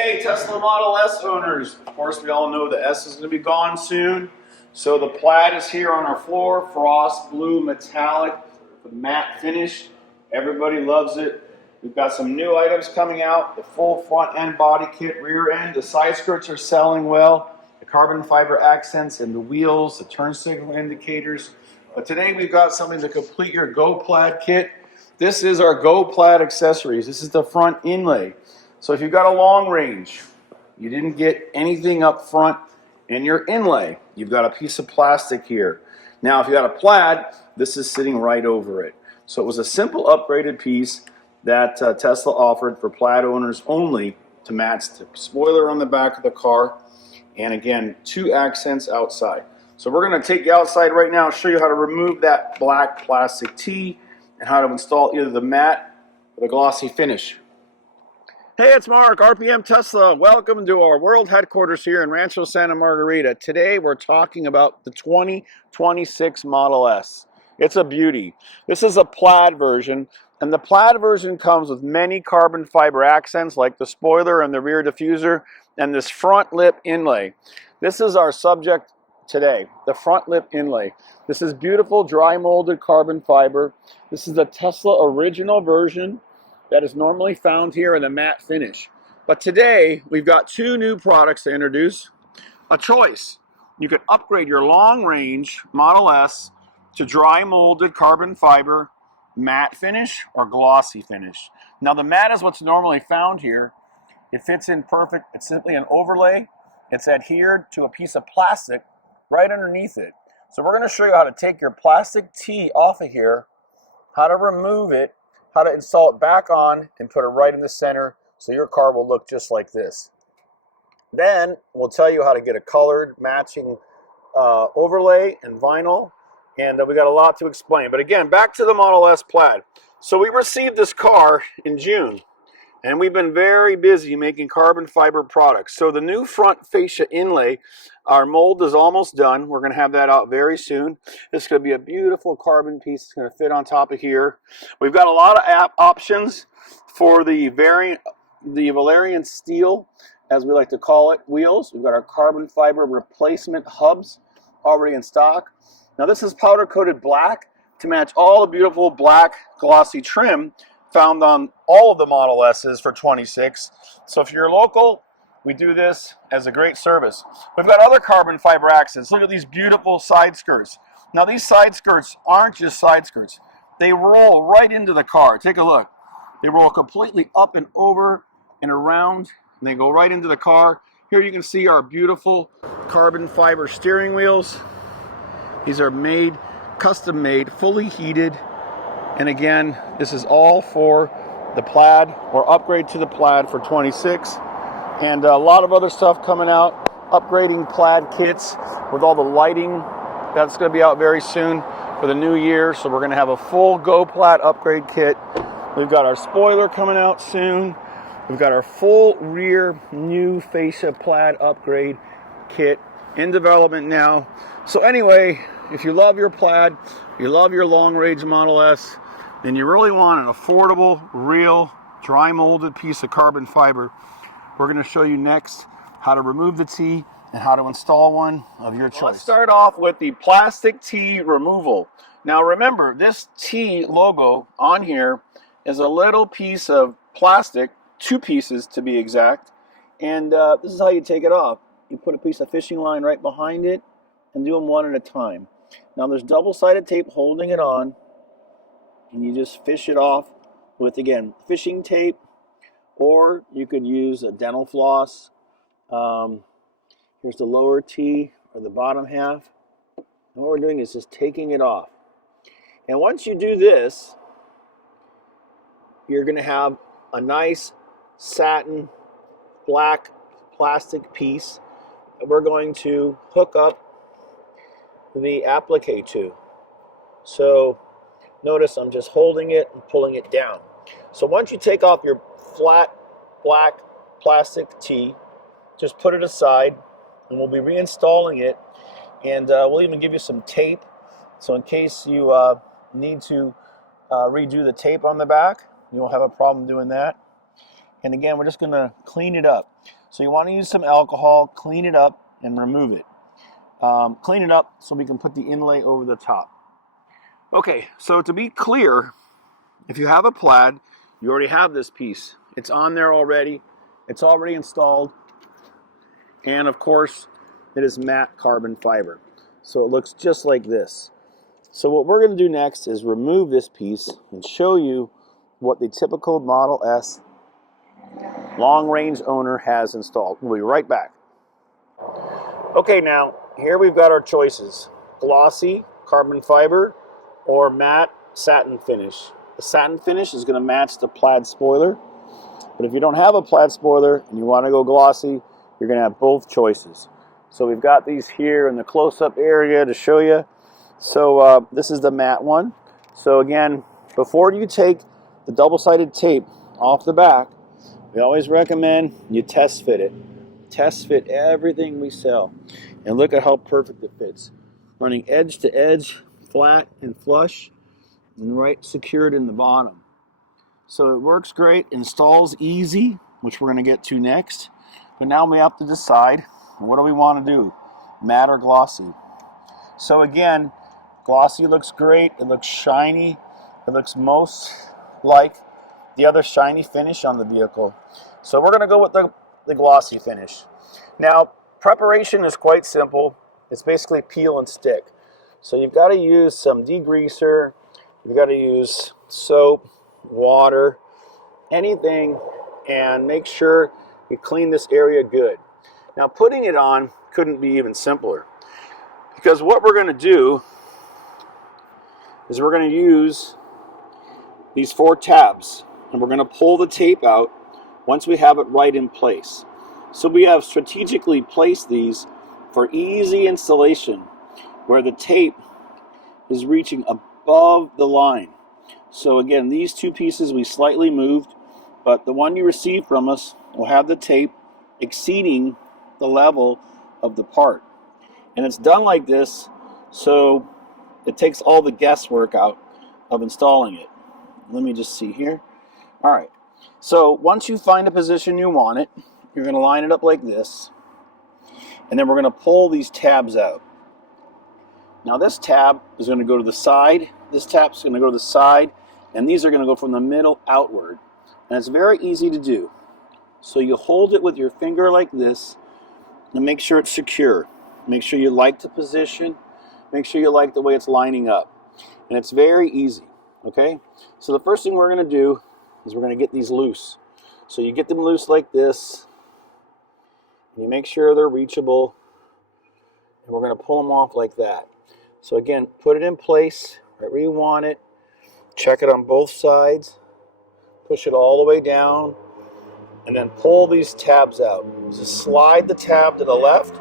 Hey, Tesla Model S owners. Of course, we all know the S is going to be gone soon. So the Plaid is here on our floor. Frost blue metallic with matte finish. Everybody loves it. We've got some new items coming out. The full front end body kit, rear end. The side skirts are selling well. The carbon fiber accents in the wheels, the turn signal indicators. But today we've got something to complete your GoPlaid kit. This is our GoPlaid accessories. This is the front inlay. So if you've got a long range, you didn't get anything up front in your inlay. You've got a piece of plastic here. Now if you got a Plaid, this is sitting right over it. So it was a simple upgraded piece that Tesla offered for Plaid owners only to match the spoiler on the back of the car. And again, 2 accents outside. So we're going to take you outside right now and show you how to remove that black plastic tee and how to install either the matte or the glossy finish. Hey, it's Mark, RPM Tesla. Welcome to our world headquarters here in Rancho Santa Margarita. Today we're talking about the 2026 Model S. It's a beauty. This is a Plaid version, and the Plaid version comes with many carbon fiber accents like the spoiler and the rear diffuser and this front lip inlay. This is our subject today, the front lip inlay. This is beautiful dry molded carbon fiber. This is the Tesla original version that is normally found here in the matte finish. But today, we've got 2 new products to introduce. A choice. You could upgrade your long range Model S to dry molded carbon fiber, matte finish, or glossy finish. Now the matte is what's normally found here. It fits in perfect. It's simply an overlay. It's adhered to a piece of plastic right underneath it. So we're gonna show you how to take your plastic tee off of here, how to remove it, how to install it back on and put it right in the center so your car will look just like this. Then we'll tell you how to get a colored matching overlay and vinyl, and we got a lot to explain. But again, back to the Model S Plaid. So we received this car in June, and we've been very busy making carbon fiber products. So the new front fascia inlay, our mold is almost done. We're going to have that out very soon. This is going to be a beautiful carbon piece. It's going to fit on top of here. We've got a lot of options for the Valerian steel, as we like to call it, wheels. We've got our carbon fiber replacement hubs already in stock. Now this is powder coated black to match all the beautiful black glossy trim found on all of the Model S's for 26. So if you're local, we do this as a great service. We've got other carbon fiber accents. Look at these beautiful side skirts. Now these side skirts aren't just side skirts. They roll right into the car. Take a look. They roll completely up and over and around, and they go right into the car. Here you can see our beautiful carbon fiber steering wheels. These are made, custom made, fully heated. And again, this is all for the Plaid or upgrade to the Plaid for 26. And a lot of other stuff coming out. Upgrading Plaid kits with all the lighting. That's going to be out very soon for the new year. So we're going to have a full GoPlaid upgrade kit. We've got our spoiler coming out soon. We've got our full rear new fascia Plaid upgrade kit in development now. So anyway, if you love your Plaid, you love your long range Model S, and you really want an affordable, real, dry molded piece of carbon fiber, we're going to show you next how to remove the tee and how to install one of your choice. Let's start off with the plastic tee removal. Now remember, this T logo on here is a little piece of plastic, 2 pieces to be exact, and this is how you take it off. You put a piece of fishing line right behind it and do them one at a time. Now there's double-sided tape holding it on, and you just fish it off with, again, fishing tape, or you could use a dental floss. Here's the lower T, or the bottom half. And what we're doing is just taking it off. And once you do this, you're going to have a nice satin black plastic piece that we're going to hook up the applique to. So notice I'm just holding it and pulling it down. So once you take off your flat black plastic tee, just put it aside, and we'll be reinstalling it, and we'll even give you some tape, so in case you need to redo the tape on the back, you won't have a problem doing that. And again, we're just going to clean it up. So you want to use some alcohol, clean it up, and remove it. Clean it up so we can put the inlay over the top. Okay, so to be clear, if you have a Plaid, you already have this piece. It's on there already. It's already installed. And of course, it is matte carbon fiber. So it looks just like this. So what we're going to do next is remove this piece and show you what the typical Model S long-range owner has installed. We'll be right back. Okay, now here we've got our choices: glossy carbon fiber or matte satin finish. The satin finish is going to match the Plaid spoiler, but if you don't have a Plaid spoiler and you want to go glossy, you're going to have both choices. So we've got these here in the close-up area to show you. So this is the matte one. So again, before you take the double-sided tape off the back, we always recommend you test fit it. Test fit everything we sell. And look at how perfect it fits. Running edge to edge, flat and flush, and right secured in the bottom. So it works great, installs easy, which we're going to get to next. But now we have to decide, what do we want to do? Matte or glossy? So again, glossy looks great. It looks shiny. It looks most like the other shiny finish on the vehicle. So we're going to go with the glossy finish. Now, preparation is quite simple. It's basically peel and stick. So you've got to use some degreaser. You've got to use soap, water, anything, and make sure you clean this area good. Now, putting it on couldn't be even simpler, because what we're going to do is we're going to use these 4 tabs, and we're going to pull the tape out once we have it right in place. So we have strategically placed these for easy installation, where the tape is reaching above the line. So again, these 2 pieces we slightly moved, but the one you receive from us will have the tape exceeding the level of the part. And it's done like this so it takes all the guesswork out of installing it. Let me just see here. All right, so once you find a position you want it, you're going to line it up like this, and then we're going to pull these tabs out. Now this tab is going to go to the side, this tab is going to go to the side, and these are going to go from the middle outward. And it's very easy to do. So you hold it with your finger like this and make sure it's secure. Make sure you like the position. Make sure you like the way it's lining up. And it's very easy, okay? So the first thing we're going to do is we're going to get these loose. So you get them loose like this, and you make sure they're reachable, and we're going to pull them off like that. So again, put it in place right where you want it. Check it on both sides. Push it all the way down, and then pull these tabs out. Just slide the tab to the left.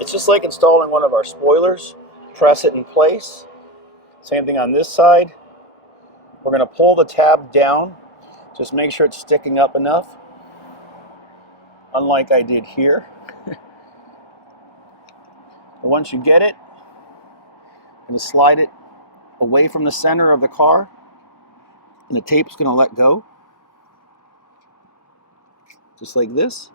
It's just like installing one of our spoilers. Press it in place. Same thing on this side. We're going to pull the tab down. Just make sure it's sticking up enough, unlike I did here. And once you get it, and slide it away from the center of the car, and the tape's going to let go, just like this,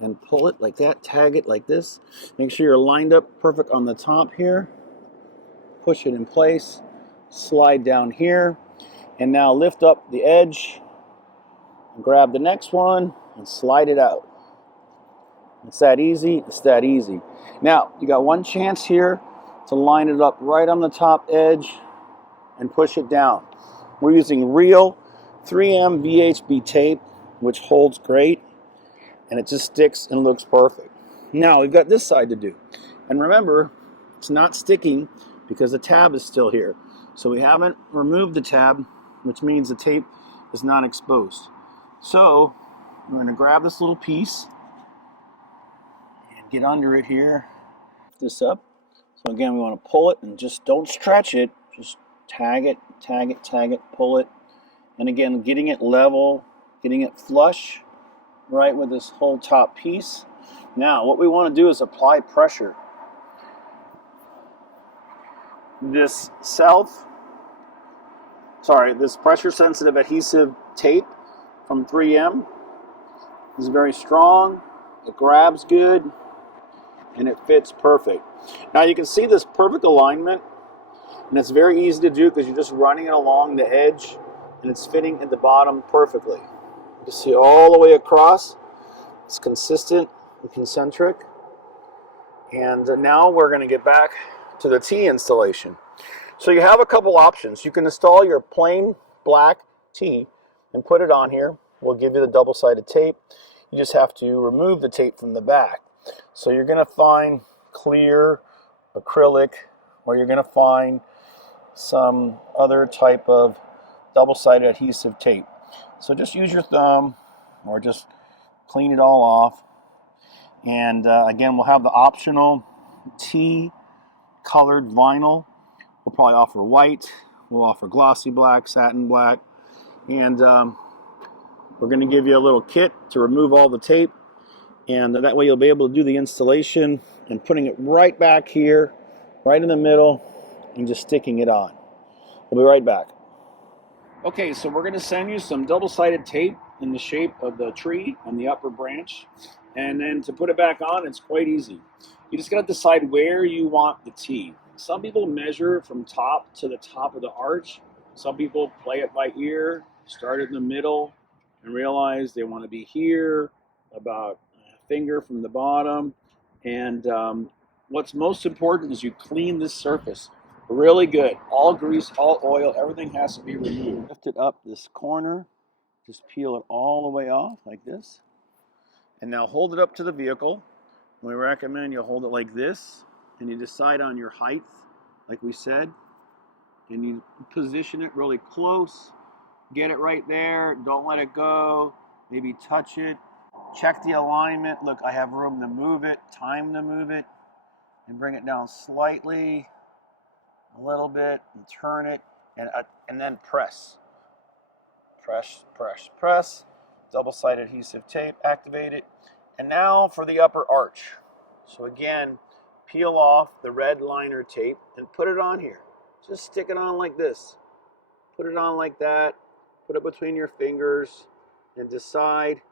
and pull it like that, tag it like this. Make sure you're lined up perfect on the top here. Push it in place, slide down here, and now lift up the edge, grab the next one, and slide it out. It's that easy, it's that easy. Now, you got one chance here to line it up right on the top edge and push it down. We're using real 3M VHB tape, which holds great, and it just sticks and looks perfect. Now we've got this side to do. And remember, it's not sticking because the tab is still here. So we haven't removed the tab, which means the tape is not exposed. So we're going to grab this little piece and get under it here. Lift this up. So again, we want to pull it and just don't stretch it. Just tag it, tag it, tag it, pull it. And again, getting it level, getting it flush right with this whole top piece. Now, what we want to do is apply pressure. This pressure sensitive adhesive tape from 3M is very strong, it grabs good, and it fits perfect. Now you can see this perfect alignment, and it's very easy to do because you're just running it along the edge, and it's fitting at the bottom perfectly. You can see all the way across. It's consistent and concentric. And now we're going to get back to the T installation. So you have a couple options. You can install your plain black T and put it on here. We'll give you the double-sided tape. You just have to remove the tape from the back. So you're going to find clear acrylic, or you're going to find some other type of double-sided adhesive tape. So just use your thumb or just clean it all off. And again, we'll have the optional T colored vinyl. We'll probably offer white, we'll offer glossy black, satin black, and we're going to give you a little kit to remove all the tape, and that way you'll be able to do the installation and putting it right back here, right in the middle, and just sticking it on. We'll be right back. Okay, so we're going to send you some double-sided tape in the shape of the tree and the upper branch, and then to put it back on, it's quite easy. You just got to decide where you want the T. Some people measure from top to the top of the arch. Some people play it by ear, start it in the middle, and realize they want to be here, about a finger from the bottom. And what's most important is you clean this surface really good. All grease, all oil, everything has to be removed. Lift it up this corner, just peel it all the way off like this. And now hold it up to the vehicle. We recommend you hold it like this, and you decide on your height, like we said, and you position it really close. Get it right there, don't let it go, maybe touch it. Check the alignment. Look, I have room to move it, time to move it, and bring it down slightly, a little bit, and turn it, and then press. Press, press, press. Double-sided adhesive tape, activate it. And now for the upper arch. So again, peel off the red liner tape and put it on here. Just stick it on like this. Put it on like that. Put it between your fingers and decide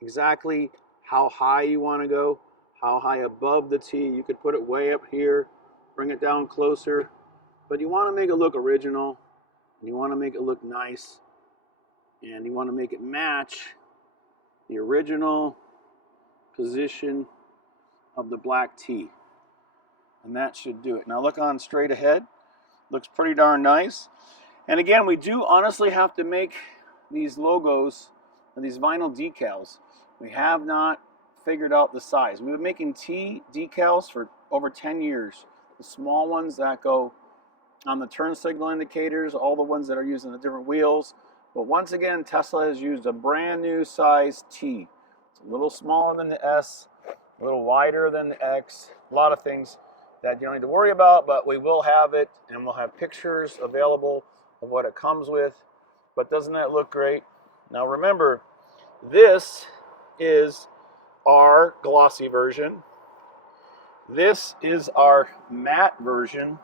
exactly how high you want to go, how high above the T. You could put it way up here, bring it down closer. But you want to make it look original, and you want to make it look nice, and you want to make it match the original position of the black T. And that should do it. Now look on straight ahead. Looks pretty darn nice. And again, we do honestly have to make these logos and these vinyl decals. We have not figured out the size. We've been making T decals for over 10 years. The small ones that go on the turn signal indicators, all the ones that are using the different wheels. But once again, Tesla has used a brand new size T. It's a little smaller than the S, a little wider than the X. A lot of things that you don't need to worry about, but we will have it, and we'll have pictures available of what it comes with. But doesn't that look great? Now remember, this is our glossy version. This is our matte version.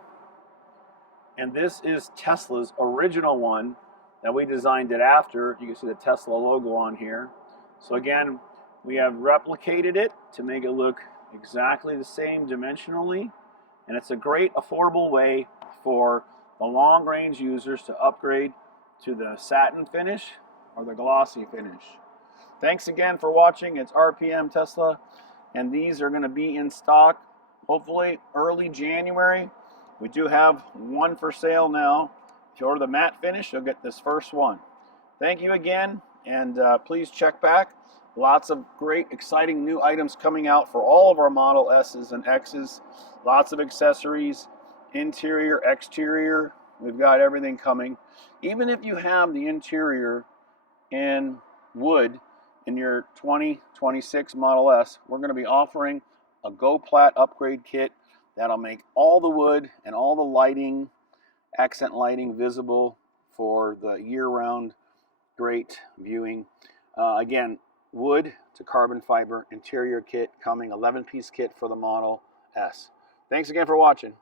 And this is Tesla's original one that we designed it after. You can see the Tesla logo on here. So again, we have replicated it to make it look exactly the same dimensionally. And it's a great affordable way for the long-range users to upgrade to the satin finish or the glossy finish. Thanks again for watching. It's RPM Tesla, and these are going to be in stock hopefully early January. We do have one for sale now. If you order the matte finish, you'll get this first one. Thank you again, and please check back. Lots of great, exciting new items coming out for all of our Model S's and X's. Lots of accessories, interior, exterior. We've got everything coming. Even if you have the interior in wood in your 2026 Model S, we're going to be offering a GoPlaid upgrade kit that'll make all the wood and all the lighting, accent lighting, visible for the year-round great viewing. Again, wood to carbon fiber interior kit coming, 11-piece kit for the Model S. Thanks again for watching.